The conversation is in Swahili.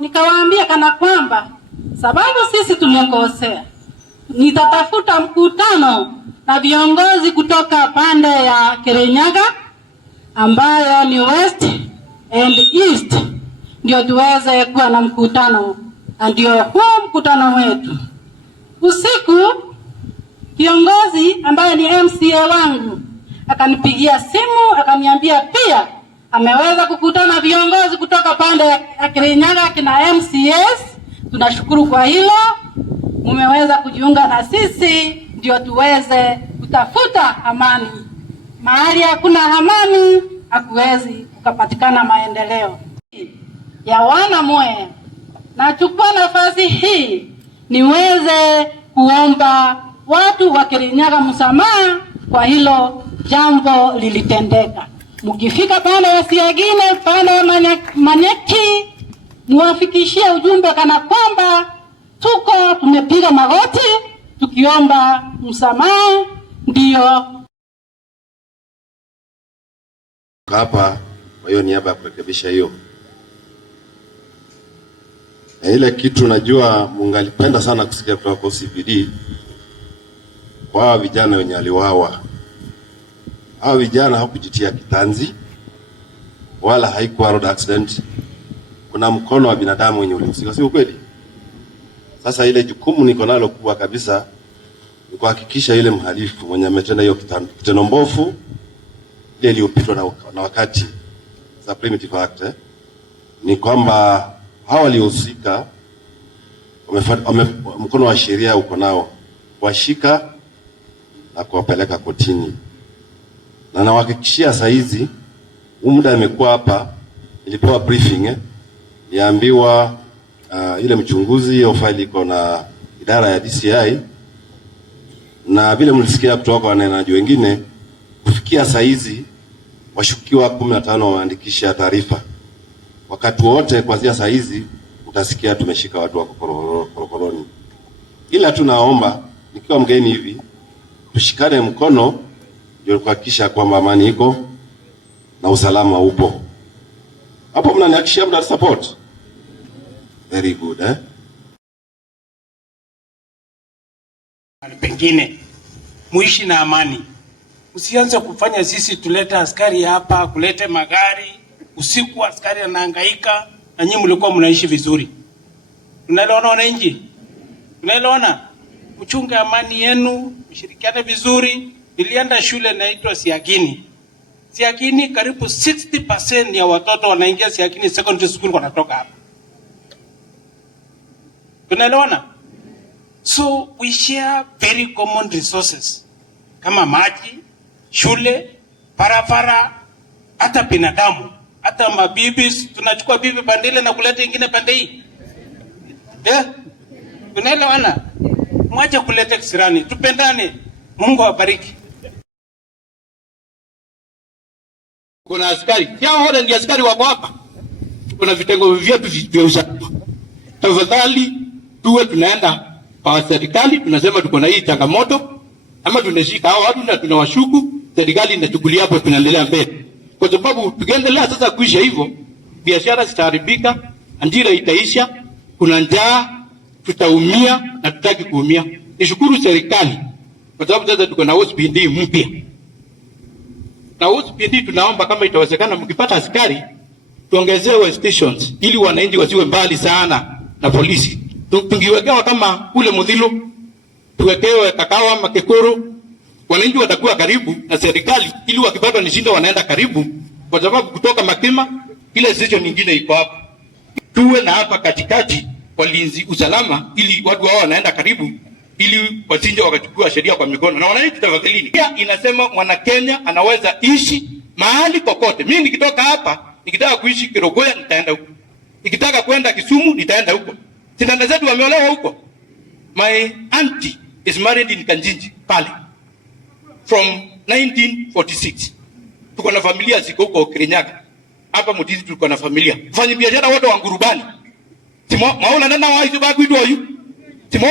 nikawaambia kana kwamba sababu sisi tumekosea, nitatafuta mkutano na viongozi kutoka pande ya Kirinyaga ambayo ni West and East, ndio tuweze kuwa na mkutano. Ndio huu mkutano wetu. Usiku kiongozi ambaye ni MCA wangu akanipigia simu akaniambia pia ameweza kukutana viongozi kutoka pande ya Kirinyaga kina MCS. Tunashukuru kwa hilo, mmeweza kujiunga na sisi ndio tuweze kutafuta amani. Mahali hakuna amani hakuwezi kupatikana maendeleo ya wana Mwea. Nachukua nafasi hii niweze kuomba watu wa Kirinyaga msamaha kwa hilo jambo lilitendeka. Mkifika pale ya Siagine, pale ya Manyeki, muwafikishie ujumbe kana kwamba tumepiga magoti tukiomba msamaha. Ndio hapa. Kwa hiyo niaba ya kurekebisha hiyo ile kitu, najua mungalipenda sana kusikia kutoka kwa CPD kwa hawa vijana wenye aliwawa. Hawa vijana hawakujitia kitanzi wala haikuwa road accident. Kuna mkono wa binadamu wenye ulihusika, si ukweli? Sasa ile jukumu niko nalo kubwa kabisa ni kuhakikisha ile mhalifu mwenye ametenda hiyo kitendo mbovu ile iliyopitwa na wakati za primitive act ni kwamba hawa waliohusika mkono wa sheria uko nao, washika na kuwapeleka kotini. Na nawahakikishia saa hizi muda amekuwa hapa, nilipewa briefing niambiwa ile mchunguzi hiyo file iko na idara ya DCI, na vile mlisikia kutoka kwa wanenaji wengine, kufikia saa hizi washukiwa 15 wameandikisha taarifa. Wakati wote kuanzia saa hizi utasikia tumeshika watu wa korokoroni. Ila tunaomba nikiwa mgeni hivi tushikane mkono ndio kuhakikisha kwamba amani iko na usalama upo. Hapo mnanihakikishia mna support? Very good Pengine muishi na amani. Usianze kufanya sisi tulete askari hapa, kulete magari usiku, askari anahangaika na nyinyi mlikuwa mnaishi vizuri. Tunaelewana wananchi? Tunaelewana? Mchunge amani yenu, mshirikiane vizuri. Nilienda shule inaitwa Siagini. Siagini karibu 60% ya watoto wanaingia Siagini secondary school wanatoka hapa. Tunaelewana? So we share very common resources kama maji, shule, barabara, hata binadamu, hata mabibi. Tunachukua bibi pande ile na kuleta ingine pande hii. Tunaelewana? Mwache kuleta kisirani, tupendane. Mungu awabariki. Kuna askari, wote ni askari wako hapa. Kuna vitengo vyetu vya usalama. Tafadhali tuwe tunaenda kwa serikali tunasema tuko na hii changamoto, ama tunashika hao watu na tunawashuku, serikali inachukulia hapo, tunaendelea mbele. Kwa sababu tukiendelea sasa kuisha hivyo, biashara zitaharibika, ajira itaisha, kuna njaa, tutaumia na tutaki kuumia. Nishukuru serikali kwa sababu sasa tuko na hospitali mpya. Na hospitali tunaomba kama itawezekana, mkipata askari tuongezewe stations ili wananchi wasiwe mbali sana na polisi. Tungiwekewa kama ule Mudhilo, tuwekewe Kakawa ama Kekoro, wananchi watakuwa karibu na serikali ili wakipata nishinda wanaenda karibu, kwa sababu kutoka Makema ile station nyingine iko hapa. Tuwe na hapa katikati walinzi usalama ili watu wao wanaenda karibu ili wasinje wakachukua sheria kwa mikono. Na wananchi tafadhali, pia inasema mwana Kenya anaweza ishi mahali kokote. Mimi nikitoka hapa nikitaka kuishi Kirogoya nitaenda huko, nikitaka kwenda Kisumu nitaenda huko. Sindana zetu wameolewa huko. My auntie is married in Kanjinji pale from 1946. Tuko na familia ziko huko Kirinyaga. Hapa Mutizi tuko na familia. Fanya biashara wote wa Ngurubani. Timo maula nana wa hizo bagwi do you. Timo